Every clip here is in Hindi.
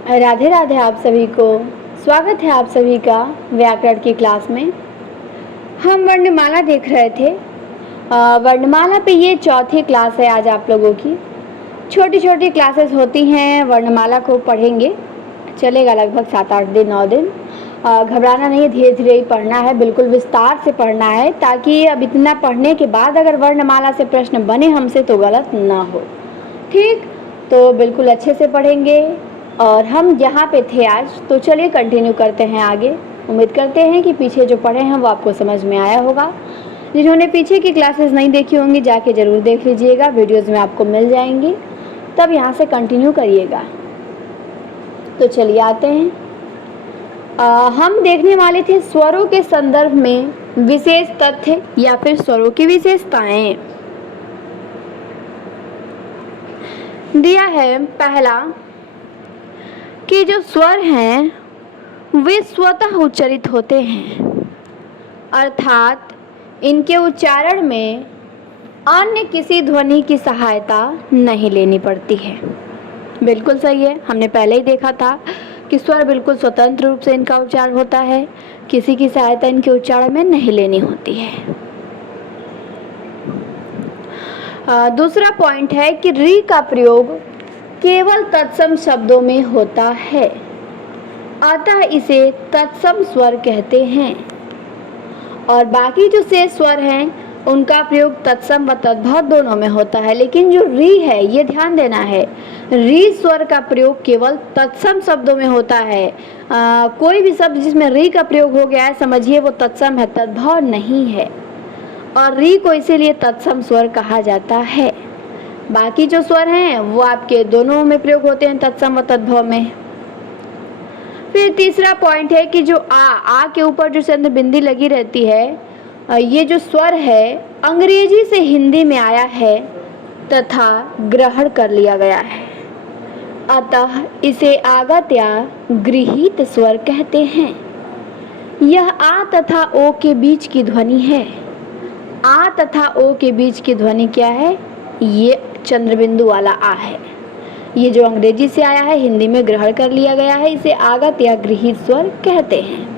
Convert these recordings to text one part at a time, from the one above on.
राधे राधे आप सभी को। स्वागत है आप सभी का व्याकरण की क्लास में। हम वर्णमाला देख रहे थे। वर्णमाला पे ये चौथी क्लास है आज आप लोगों की। छोटी छोटी क्लासेस होती हैं, वर्णमाला को पढ़ेंगे, चलेगा लगभग 7-8 दिन 9 दिन। घबराना नहीं है, धीरे धीरे ही पढ़ना है, बिल्कुल विस्तार से पढ़ना है, ताकि अब इतना पढ़ने के बाद अगर वर्णमाला से प्रश्न बने हमसे तो गलत ना हो। ठीक, तो बिल्कुल अच्छे से पढ़ेंगे। और हम जहाँ पे थे आज, तो चलिए कंटिन्यू करते हैं आगे। उम्मीद करते हैं कि पीछे जो पढ़े हैं वो आपको समझ में आया होगा। जिन्होंने पीछे की क्लासेस नहीं देखी होंगी जाके ज़रूर देख लीजिएगा, वीडियोस में आपको मिल जाएंगी, तब यहाँ से कंटिन्यू करिएगा। तो चलिए आते हैं। हम देखने वाले थे स्वरों के संदर्भ में विशेष तथ्य या फिर स्वरों की विशेषताएं। दिया है पहला कि जो स्वर हैं वे स्वतः उच्चारित होते हैं, अर्थात इनके उच्चारण में अन्य किसी ध्वनि की सहायता नहीं लेनी पड़ती है। बिल्कुल सही है, हमने पहले ही देखा था कि स्वर बिल्कुल स्वतंत्र रूप से इनका उच्चारण होता है, किसी की सहायता इनके उच्चारण में नहीं लेनी होती है। दूसरा पॉइंट है कि री का प्रयोग केवल तत्सम शब्दों में होता है, अतः इसे तत्सम स्वर कहते हैं। और बाकी जो शेष स्वर हैं उनका प्रयोग तत्सम व तद्भव दोनों में होता है, लेकिन जो री है ये ध्यान देना है, री स्वर का प्रयोग केवल तत्सम शब्दों में होता है। कोई भी शब्द जिसमें री का प्रयोग हो गया है समझिए वो तत्सम है, तद्भव नहीं है, और री को इसीलिए तत्सम स्वर कहा जाता है। बाकी जो स्वर हैं वो आपके दोनों में प्रयोग होते हैं, तत्सम व तद्भव में। फिर तीसरा पॉइंट है कि जो आ के ऊपर जो चंद्र बिंदी लगी रहती है, ये जो स्वर है अंग्रेजी से हिंदी में आया है तथा ग्रहण कर लिया गया है, अतः इसे आगत या गृहीत स्वर कहते हैं। यह आ तथा ओ के बीच की ध्वनि है। आ तथा ओ के बीच की ध्वनि क्या है? ये चंद्रबिंदु वाला आ है। ये जो अंग्रेजी से आया है हिंदी में ग्रहण कर लिया गया है, इसे आगत या गृहीत स्वर कहते हैं।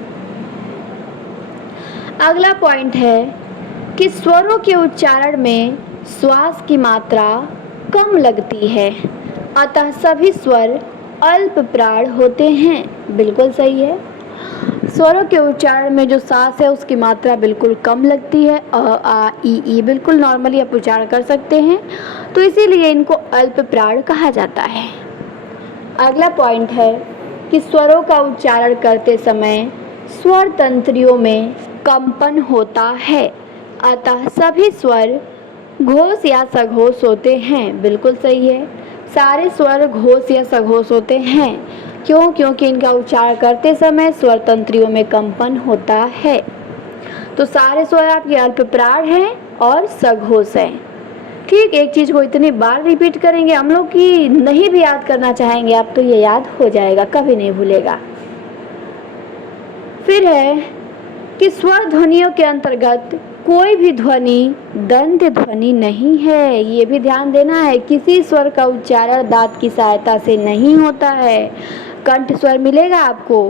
अगला पॉइंट है कि स्वरों के उच्चारण में श्वास की मात्रा कम लगती है, अतः सभी स्वर अल्प प्राण होते हैं। बिल्कुल सही है, स्वरों के उच्चारण में जो सांस है उसकी मात्रा बिल्कुल कम लगती है। अ आ ई बिल्कुल नॉर्मली आप उच्चारण कर सकते हैं, तो इसीलिए इनको अल्प प्राण कहा जाता है। अगला पॉइंट है कि स्वरों का उच्चारण करते समय स्वर तंत्रियों में कंपन होता है, अतः सभी स्वर घोष या सघोष होते हैं। बिल्कुल सही है, सारे स्वर घोष या सघोष होते हैं। क्यों? क्योंकि इनका उच्चारण करते समय स्वर तंत्रियों में कंपन होता है। तो सारे स्वर आपके अल्प प्राण हैं और सघोष हैं। ठीक, एक चीज को इतनी बार रिपीट करेंगे हम लोग कि नहीं भी याद करना चाहेंगे आप तो ये याद हो जाएगा, कभी नहीं भूलेगा। फिर है कि स्वर ध्वनियों के अंतर्गत कोई भी ध्वनि दंत ध्वनि नहीं है। ये भी ध्यान देना है, किसी स्वर का उच्चारण दांत की सहायता से नहीं होता है। कंठ स्वर मिलेगा आपको,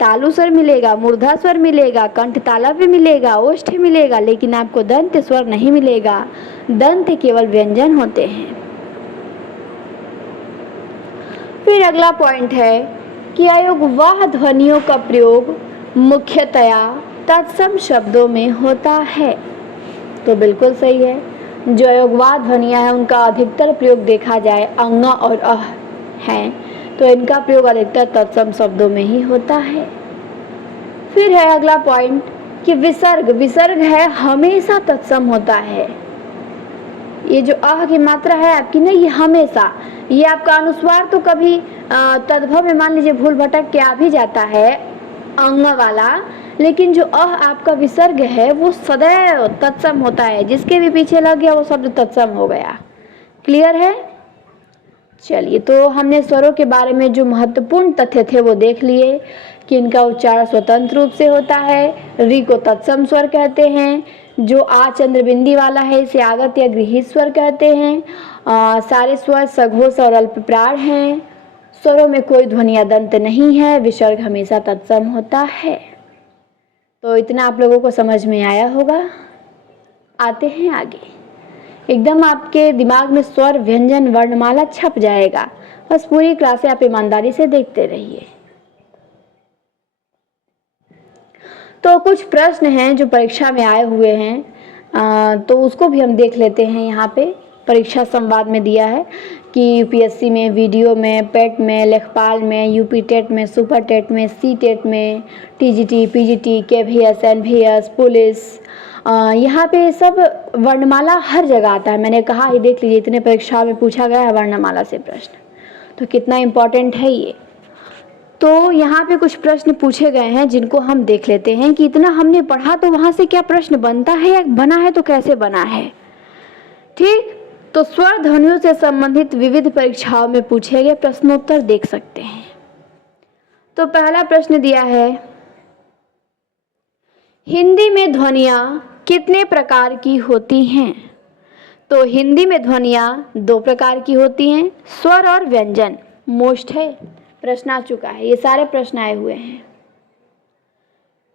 तालु स्वर मिलेगा, मूर्धा स्वर मिलेगा, कंठ तालव्य मिलेगा, ओष्ठ मिलेगा, लेकिन आपको दंत स्वर नहीं मिलेगा। दंत केवल व्यंजन होते हैं। फिर अगला पॉइंट है कि अयोगवाह ध्वनियों का प्रयोग मुख्यतया तत्सम शब्दों में होता है। तो बिल्कुल सही है, जो अयोगवाह ध्वनियाँ हैं उनका अधिकतर प्रयोग देखा जाए अंग और अह हैं, तो इनका प्रयोग अधिकतर तत्सम शब्दों में ही होता है। फिर है अगला पॉइंट कि विसर्ग है हमेशा तत्सम होता है। ये जो अह की मात्रा है आपकी ना, ये हमेशा, ये आपका अनुस्वार तो कभी तद्भव में मान लीजिए भूल भटक के आ भी जाता है अंग वाला, लेकिन जो अह आपका विसर्ग है वो सदैव तत्सम होता है। जिसके भी पीछे लग गया वो शब्द तत्सम हो गया। क्लियर है? चलिए, तो हमने स्वरों के बारे में जो महत्वपूर्ण तथ्य थे वो देख लिए कि इनका उच्चारण स्वतंत्र रूप से होता है। री को तत्सम स्वर कहते हैं। जो आ चंद्रबिंदी वाला है इसे आगत या गृहीत स्वर कहते हैं। सारे स्वर सघोष और अल्प प्राण हैं। स्वरों में कोई ध्वनि या दंत नहीं है, विसर्ग हमेशा तत्सम होता है। तो इतना आप लोगों को समझ में आया होगा। आते हैं आगे। एकदम आपके दिमाग में स्वर, व्यंजन, वर्णमाला छप जाएगा। बस पूरी क्लासे आप ईमानदारी से देखते रहिए। तो कुछ प्रश्न हैं जो परीक्षा में आए हुए हैं, तो उसको भी हम देख लेते हैं। यहाँ पे परीक्षा संवाद में दिया है कि यूपीएससी में, वीडियो में, पेट में, लेखपाल में, यूपी टेट में, सुपर टेट में, सी टेट में, TGT, PGT, KVS, NVS, police, यहाँ पे सब वर्णमाला हर जगह आता है। मैंने कहा ही, देख लीजिए, इतने परीक्षा में पूछा गया है वर्णमाला से प्रश्न, तो कितना इम्पोर्टेंट है ये। तो यहाँ पे कुछ प्रश्न पूछे गए हैं जिनको हम देख लेते हैं कि इतना हमने पढ़ा तो वहाँ से क्या प्रश्न बनता है या बना है तो कैसे बना है। ठीक, तो स्वर ध्वनियों से संबंधित विविध परीक्षाओं में पूछे गए प्रश्नोत्तर देख सकते हैं। तो पहला प्रश्न दिया है, हिंदी में ध्वनियाँ कितने प्रकार की होती हैं? तो हिंदी में ध्वनियाँ 2 प्रकार की होती हैं, स्वर और व्यंजन। मोस्ट है, प्रश्न आ चुका है, ये सारे प्रश्न आए हुए हैं।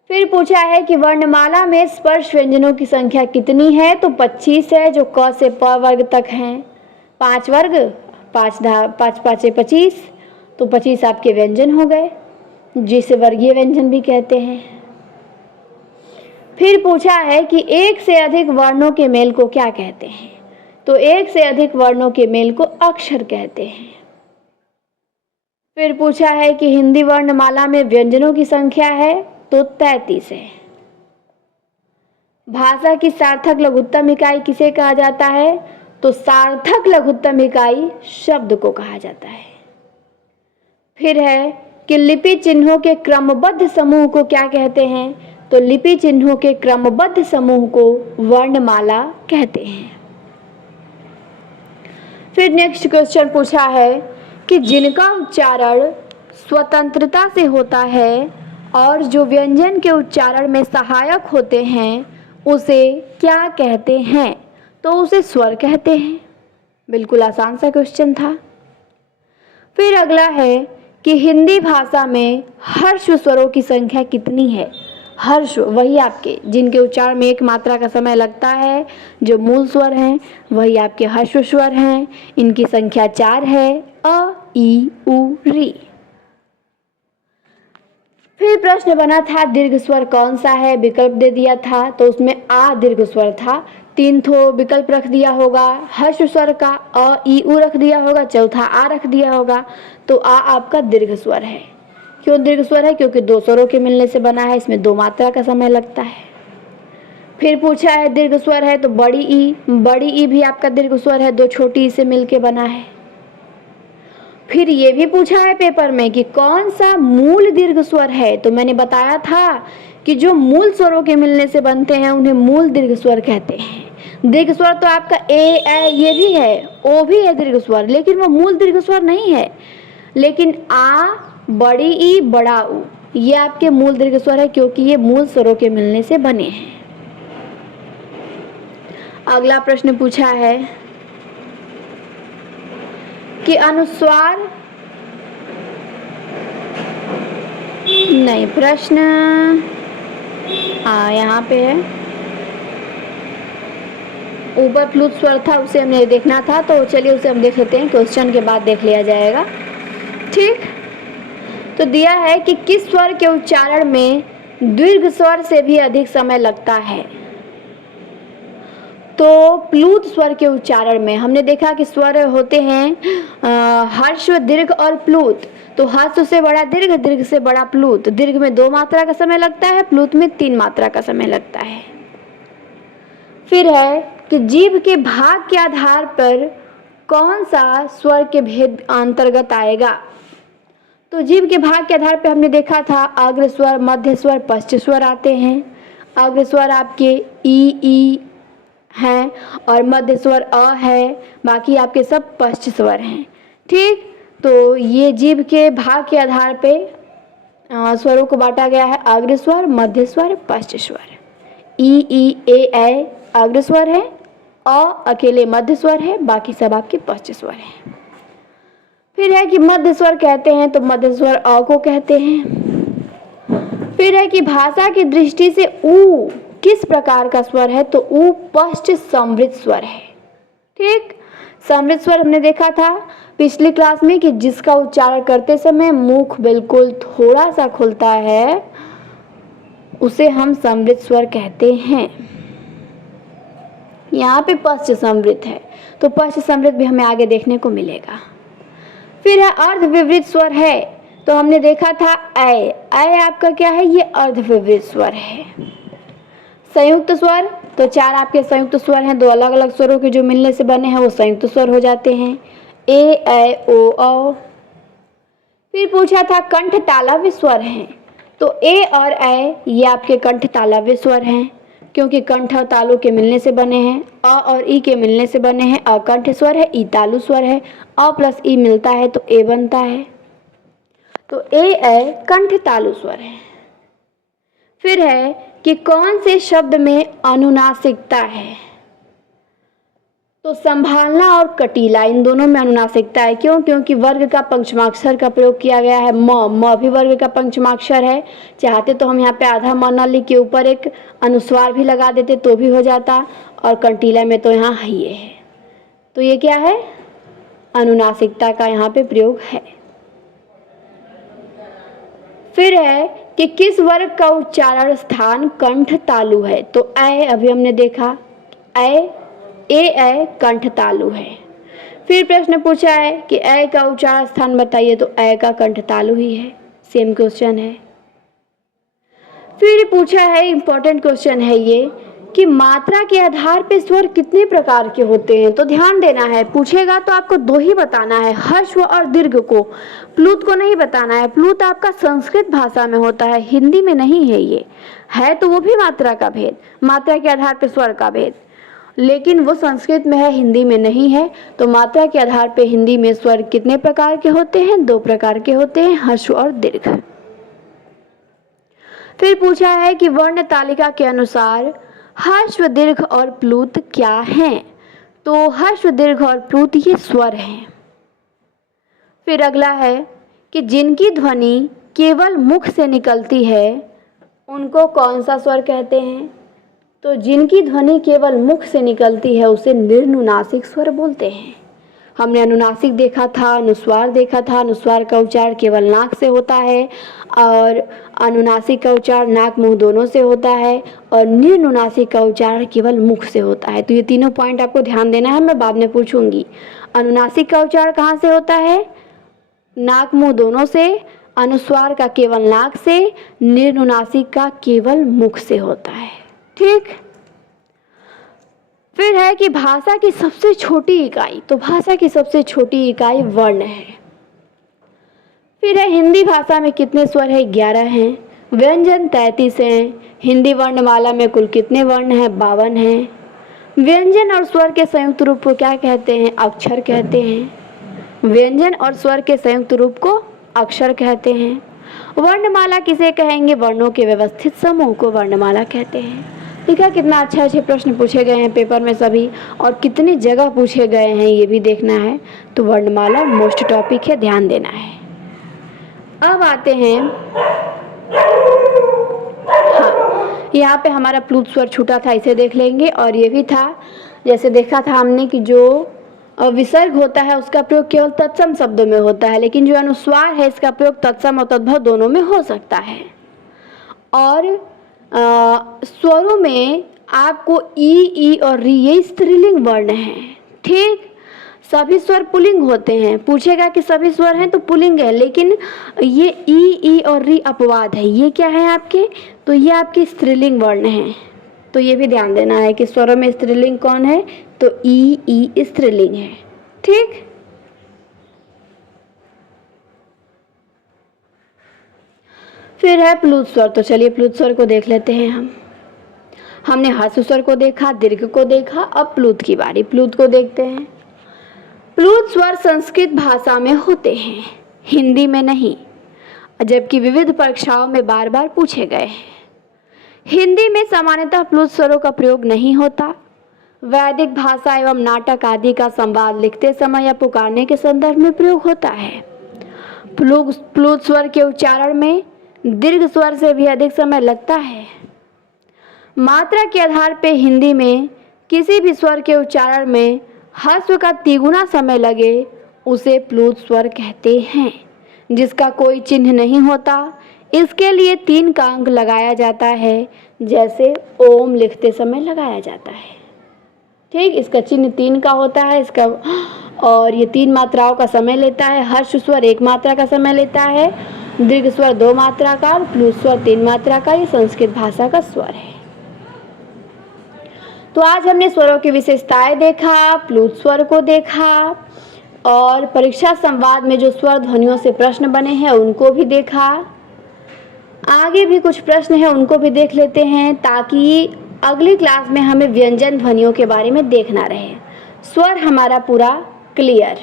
फिर पूछा है कि वर्णमाला में स्पर्श व्यंजनों की संख्या कितनी है? तो 25 है, जो क से प वर्ग तक हैं। 5 वर्ग, 5 5 25, तो 25 आपके व्यंजन हो गए, जिसे वर्गीय व्यंजन भी कहते हैं। फिर पूछा है कि एक से अधिक वर्णों के मेल को क्या कहते हैं? तो एक से अधिक वर्णों के मेल को अक्षर कहते हैं। फिर पूछा है कि हिंदी वर्णमाला में व्यंजनों की संख्या है? तो 33 है। भाषा की सार्थक लघुत्तम इकाई किसे कहा जाता है? तो सार्थक लघुत्तम इकाई शब्द को कहा जाता है। फिर है कि लिपि चिन्हों के क्रमबद्ध समूह को क्या कहते हैं? तो लिपि चिन्हों के क्रमबद्ध समूह को वर्णमाला कहते हैं। फिर नेक्स्ट क्वेश्चन पूछा है कि जिनका उच्चारण स्वतंत्रता से होता है और जो व्यंजन के उच्चारण में सहायक होते हैं उसे क्या कहते हैं? तो उसे स्वर कहते हैं। बिल्कुल आसान सा क्वेश्चन था। फिर अगला है कि हिंदी भाषा में हर्ष स्वरों की संख्या कितनी है? हर्ष वही आपके जिनके उच्चारण में 1 मात्रा का समय लगता है, जो मूल स्वर हैं वही आपके हर्ष स्वर हैं। इनकी संख्या 4 है, अ, ई, उ, री। फिर प्रश्न बना था दीर्घ स्वर कौन सा है? विकल्प दे दिया था, तो उसमें आ दीर्घ स्वर था। 3 ठो विकल्प रख दिया होगा, हर्ष स्वर का अ, ई, उ रख दिया होगा, चौथा आ रख दिया होगा। तो आ आपका दीर्घ स्वर है। क्यों दीर्घ स्वर है? क्योंकि 2 स्वरों के मिलने से बना है, इसमें 2 मात्रा का समय लगता है। फिर पूछा है दीर्घ स्वर है तो बड़ी ई भी आपका दीर्घ स्वर है, 2 छोटी ई से मिलके बना है। फिर ये भी पूछा है पेपर में कि कौन सा मूल दीर्घ स्वर है? तो मैंने बताया था कि जो मूल स्वरों के मिलने से बनते हैं उन्हें मूल दीर्घ स्वर कहते हैं। दीर्घ स्वर तो आपका ए ये भी है, ओ भी है दीर्घ स्वर, लेकिन वो मूल दीर्घ स्वर नहीं है। लेकिन आ, बड़ी ई, बड़ा उ ये आपके मूल दीर्घ स्वर है, क्योंकि ये मूल स्वरों के मिलने से बने हैं। अगला प्रश्न पूछा है कि अनुस्वार नहीं, प्रश्न यहाँ पे है, ऊपर प्लुत स्वर था उसे हमने देखना था, तो चलिए उसे हम देख लेते हैं, क्वेश्चन के बाद देख लिया जाएगा। ठीक, तो दिया है कि किस स्वर के उच्चारण में दीर्घ स्वर से भी अधिक समय लगता है? तो प्लुत स्वर के उच्चारण में हमने देखा कि स्वर होते हैं हर्ष, दीर्घ और प्लुत। तो हर्ष से बड़ा दीर्घ, दीर्घ से बड़ा प्लुत। दीर्घ में 2 मात्रा का समय लगता है, प्लुत में 3 मात्रा का समय लगता है। फिर है कि जीभ के भाग के आधार पर कौन सा स्वर के भेद अंतर्गत आएगा? तो जीभ के भाग के आधार पर हमने देखा था अग्र स्वर, मध्य स्वर, पश्च स्वर आते हैं। अग्र स्वर आपके ई हैं और मध्य स्वर अ है, बाकी आपके सब पश्च स्वर हैं। ठीक, तो ये जीभ के भाग के आधार पे स्वरों को बांटा गया है, अग्र स्वर, मध्य स्वर, पश्च स्वर। ई ए अग्र स्वर है, अ अकेले मध्य स्वर है, बाकी सब आपके पश्च स्वर हैं। फिर है कि मध्य स्वर कहते हैं तो मध्य स्वर अ को कहते हैं। फिर है कि भाषा की दृष्टि से ऊ किस प्रकार का स्वर है, तो ऊ पश्च समृद्ध स्वर है। ठीक, समृद्ध स्वर हमने देखा था पिछली क्लास में कि जिसका उच्चारण करते समय मुख बिल्कुल थोड़ा सा खुलता है उसे हम समृद्ध स्वर कहते हैं। यहाँ पे पश्च समृद्ध है तो पश्च समृद्ध भी हमें आगे देखने को मिलेगा। फिर है अर्ध विवृत स्वर है तो हमने देखा था ऐ आपका क्या है, ये अर्ध विवृत स्वर है। संयुक्त स्वर तो 4 आपके संयुक्त स्वर हैं, 2 अलग अलग स्वरों के जो मिलने से बने हैं वो संयुक्त स्वर हो जाते हैं, ए ऐ ओ औ। फिर पूछा था कंठ तालव्य स्वर हैं तो ए और ऐ ये आपके कंठ तालव्य स्वर हैं क्योंकि कंठ और तालु के मिलने से बने हैं, अ और ई के मिलने से बने हैं, अ कंठ स्वर है, ई तालु स्वर है, अ प्लस ई मिलता है तो ए बनता है, तो ए ऐ कंठ तालु स्वर है। फिर है कि कौन से शब्द में अनुनासिकता है, तो संभालना और कटीला इन दोनों में अनुनासिकता है। क्यों? क्योंकि वर्ग का पंचमाक्षर का प्रयोग किया गया है। म भी वर्ग का पंचमाक्षर है, चाहते तो हम यहाँ पे आधा म न लिख के ऊपर एक अनुस्वार भी लगा देते तो भी हो जाता, और कंटीला में तो यहाँ ये है, तो ये क्या है, अनुनासिकता का यहाँ पे प्रयोग है। फिर है कि किस वर्ग का उच्चारण स्थान कंठ तालु है, तो ऐ अभी हमने देखा ऐ कंठ तालु है। फिर प्रश्न पूछा है कि ऐ का उच्चारण स्थान बताइए, तो ऐ का कंठ तालु ही है, सेम क्वेश्चन है। फिर पूछा है, इंपॉर्टेंट क्वेश्चन है ये, कि मात्रा के आधार पे स्वर कितने प्रकार के होते हैं, तो ध्यान देना है, पूछेगा तो आपको 2 ही बताना है, ह्रस्व और दीर्घ को, प्लुत को नहीं बताना है। प्लुत आपका संस्कृत भाषा में होता है, हिंदी में नहीं है, ये है तो वो भी मात्रा का भेद, मात्रा के आधार पे स्वर का भेद, लेकिन वो संस्कृत में है, हिंदी में नहीं है। तो मात्रा के आधार पे हिंदी में स्वर कितने प्रकार के होते हैं, 2 प्रकार के होते हैं, ह्रस्व और दीर्घ। फिर पूछा है कि वर्ण तालिका के अनुसार ह्रस्व दीर्घ और प्लुत क्या हैं, तो ह्रस्व दीर्घ और प्लुत ये स्वर हैं। फिर अगला है कि जिनकी ध्वनि केवल मुख से निकलती है उनको कौन सा स्वर कहते हैं, तो जिनकी ध्वनि केवल मुख से निकलती है उसे निर्नुनासिक स्वर बोलते हैं। हमने अनुनासिक देखा था, अनुस्वार देखा था, अनुस्वार का उच्चारण केवल नाक से होता है और अनुनासिक का उच्चारण नाक मुंह दोनों से होता है, और निर्नुनासिक का उच्चारण केवल मुख से होता है। तो ये तीनों पॉइंट आपको ध्यान देना है, मैं बाद में पूछूंगी। अनुनासिक का उच्चारण कहाँ से होता है, नाक मुंह दोनों से, अनुस्वार का केवल नाक से, निर्नुनासिक का केवल मुख से होता है। ठीक, फिर है कि भाषा की सबसे छोटी इकाई, तो भाषा की सबसे छोटी इकाई वर्ण है। फिर है हिंदी भाषा में कितने स्वर है, 11 हैं, व्यंजन 33 हैं, हिंदी वर्णमाला में कुल कितने वर्ण हैं, 52 हैं। व्यंजन और स्वर के संयुक्त रूप को क्या कहते हैं, अक्षर कहते हैं। व्यंजन और स्वर के संयुक्त रूप को अक्षर कहते हैं। वर्णमाला किसे कहेंगे, वर्णों के व्यवस्थित समूह को वर्णमाला कहते हैं। देखा कितना अच्छे प्रश्न पूछे गए हैं पेपर में सभी, और कितनी जगह पूछे गए हैं ये भी देखना है। तो वर्णमाला मोस्ट टॉपिक है, ध्यान देना है। अब आते हैं, हाँ यहाँ पे हमारा प्लुत स्वर छूटा था, इसे देख लेंगे। और ये भी था, जैसे देखा था हमने कि जो विसर्ग होता है उसका प्रयोग केवल तत्सम शब्दों में होता है, लेकिन जो अनुस्वार है इसका प्रयोग तत्सम और तद्भव दोनों में हो सकता है। और स्वरों में आपको ई और री ये स्त्रीलिंग वर्ण हैं। ठीक, सभी स्वर पुल्लिंग होते हैं, पूछेगा कि सभी स्वर हैं तो पुल्लिंग है, लेकिन ये ई और री अपवाद है। ये क्या है आपके, तो ये आपके स्त्रीलिंग वर्ण हैं। तो ये भी ध्यान देना है कि स्वरों में स्त्रीलिंग कौन है, तो ई स्त्रीलिंग है। ठीक, फिर है प्लुत स्वर, तो चलिए प्लुत स्वर को देख लेते हैं। हमने ह्रस्व स्वर को देखा, दीर्घ को देखा, अब प्लुत की बारी, प्लुत को देखते हैं। प्लुत स्वर संस्कृत भाषा में होते हैं, हिंदी में नहीं, जबकि विविध परीक्षाओं में बार बार पूछे गए हैं। हिंदी में सामान्यतः प्लुत स्वरों का प्रयोग नहीं होता, वैदिक भाषा एवं नाटक आदि का संवाद लिखते समय या पुकारने के संदर्भ में प्रयोग होता है। प्लुत स्वर के उच्चारण में दीर्घ स्वर से भी अधिक समय लगता है। मात्रा के आधार पर हिंदी में किसी भी स्वर के उच्चारण में ह्रस्व का तिगुना समय लगे उसे प्लुत स्वर कहते हैं, जिसका कोई चिन्ह नहीं होता। इसके लिए 3 का अंक लगाया जाता है, जैसे ओम लिखते समय लगाया जाता है। ठीक, इसका चिन्ह 3 का होता है इसका, और ये 3 मात्राओं का समय लेता है। हर्ष स्वर 1 मात्रा का समय लेता है, दीर्घ स्वर 2 मात्रा का और प्लुत स्वर 3 मात्रा का। ये संस्कृत भाषा का स्वर है। तो आज हमने स्वरों की विशेषताएं देखा, प्लुत स्वर को देखा और परीक्षा संवाद में जो स्वर ध्वनियों से प्रश्न बने हैं उनको भी देखा। आगे भी कुछ प्रश्न हैं उनको भी देख लेते हैं, ताकि अगली क्लास में हमें व्यंजन ध्वनियों के बारे में देखना रहे। स्वर हमारा पूरा क्लियर।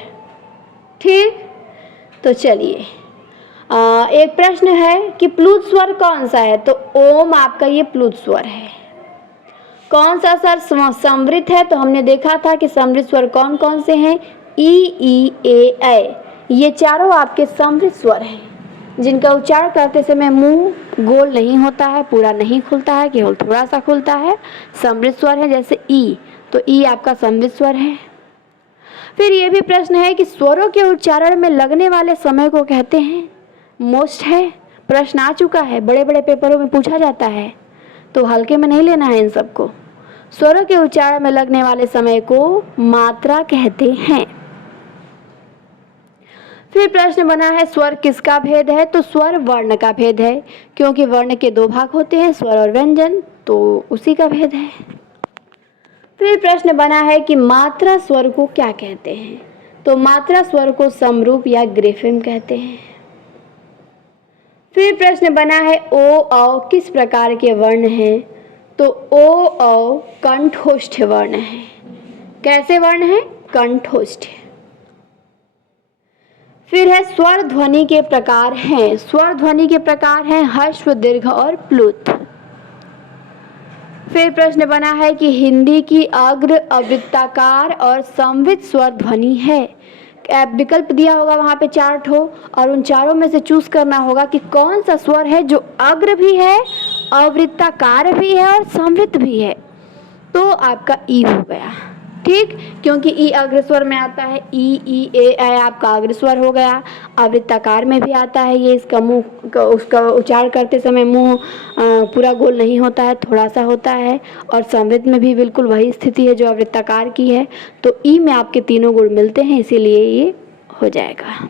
ठीक, तो चलिए एक प्रश्न है कि प्लुत स्वर कौन सा है, तो ओम आपका ये प्लुत स्वर है। कौन सा स्वर समृद्ध है, तो हमने देखा था कि समृद्ध स्वर कौन कौन से हैं, ई ए ऐ, ये चारों आपके समृद्ध स्वर हैं, जिनका उच्चारण करते समय मुंह गोल नहीं होता है, पूरा नहीं खुलता है, केवल थोड़ा सा खुलता है। समृद्ध स्वर है, जैसे ई, तो ई आपका समृद्ध स्वर है। फिर ये भी प्रश्न है कि स्वरों के उच्चारण में लगने वाले समय को कहते हैं। मोस्ट है, प्रश्न आ चुका है, बड़े बड़े पेपरों में पूछा जाता है, तो हल्के में नहीं लेना है इन सबको। स्वरों के उच्चारण में लगने वाले समय को मात्रा कहते हैं। फिर प्रश्न बना है स्वर किसका भेद है, तो स्वर वर्ण का भेद है, क्योंकि वर्ण के 2 भाग होते हैं, स्वर और व्यंजन, तो उसी का भेद है। फिर प्रश्न बना है कि मात्रा स्वर को क्या कहते हैं, तो मात्रा स्वर को समरूप या ग्रिफिम कहते हैं। फिर प्रश्न बना है ओ औ किस प्रकार के वर्ण हैं, तो ओ औ कंठोष्ठ वर्ण है। कैसे वर्ण है, कंठोष्ठ। फिर है स्वर ध्वनि के प्रकार हैं। स्वर ध्वनि के प्रकार हैं ह्रस्व, दीर्घ और प्लुत। फिर प्रश्न बना है कि हिंदी की अग्र, अवृत्ताकार और संवृत स्वर ध्वनि है। विकल्प दिया होगा वहाँ पे 4 ठो, और उन चारों में से चूज करना होगा कि कौन सा स्वर है जो अग्र भी है, अवृत्ताकार भी है और संवृत भी है। तो आपका ई हो गया। ठीक, क्योंकि ई अग्र स्वर में आता है, ई ए ऐ आपका अग्र स्वर हो गया। अवृत्ताकार में भी आता है ये, इसका मुंह उसका उच्चारण करते समय मुंह पूरा गोल नहीं होता है, थोड़ा सा होता है। और संवृत में भी बिल्कुल वही स्थिति है जो अवृत्ताकार की है। तो ई में आपके तीनों गुण मिलते हैं, इसीलिए ये हो जाएगा।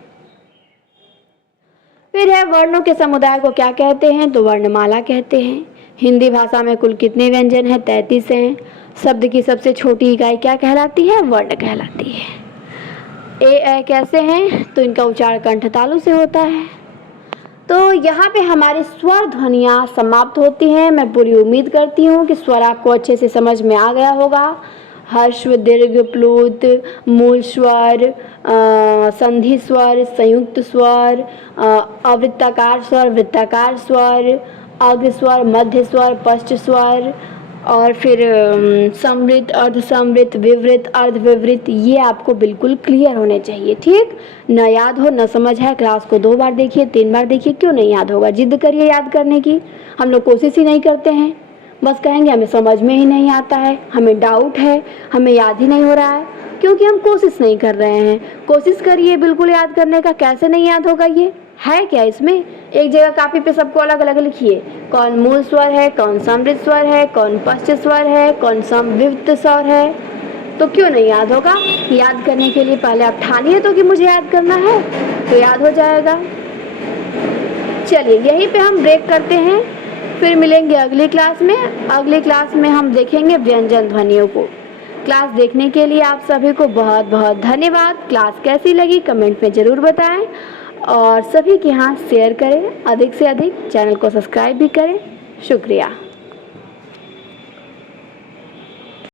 फिर है वर्णों के समुदाय को क्या कहते हैं, तो वर्णमाला कहते हैं। हिंदी भाषा में कुल कितने व्यंजन हैं, 33 हैं। शब्द की सबसे छोटी इकाई क्या कहलाती है, वर्ण कहलाती है। ए ऐ कैसे हैं, तो इनका उच्चारण कंठ तालु से होता है। तो यहाँ पे हमारी स्वर ध्वनियाँ समाप्त होती हैं। मैं पूरी उम्मीद करती हूँ कि स्वर आपको अच्छे से समझ में आ गया होगा। ह्रस्व, दीर्घ, प्लुत, मूल स्वर, संधि स्वर, संयुक्त स्वर, अवृत्ताकार स्वर, वृत्ताकार स्वर, अग्र स्वर, मध्य स्वर, पश्च स्वर, और फिर समृत, अर्धसमृत, विवृत, अर्धविवृत, ये आपको बिल्कुल क्लियर होने चाहिए। ठीक, न याद हो, न समझ है, क्लास को 2 बार देखिए, 3 बार देखिए, क्यों नहीं याद होगा। जिद करिए याद करने की। हम लोग कोशिश ही नहीं करते हैं, बस कहेंगे हमें समझ में ही नहीं आता है, हमें डाउट है, हमें याद ही नहीं हो रहा है, क्योंकि हम कोशिश नहीं कर रहे हैं। कोशिश करिए बिल्कुल याद करने का। कैसे नहीं याद होगा, ये है क्या इसमें। एक जगह कापी पे सबको अलग अलग लिखिए, कौन मूल स्वर है, कौन समृद्ध स्वर है, कौन पश्च स्वर है, कौन समविवृत स्वर है, तो क्यों नहीं याद होगा। याद करने के लिए पहले आप ठानिए तो कि मुझे याद करना है, तो याद हो जाएगा। चलिए यहीं पे हम ब्रेक करते हैं, फिर मिलेंगे अगली क्लास में। अगली क्लास में हम देखेंगे व्यंजन ध्वनियों को। क्लास देखने के लिए आप सभी को बहुत बहुत धन्यवाद। क्लास कैसी लगी कमेंट में ज़रूर बताएं, और सभी के यहाँ शेयर करें, अधिक से अधिक चैनल को सब्सक्राइब भी करें। शुक्रिया।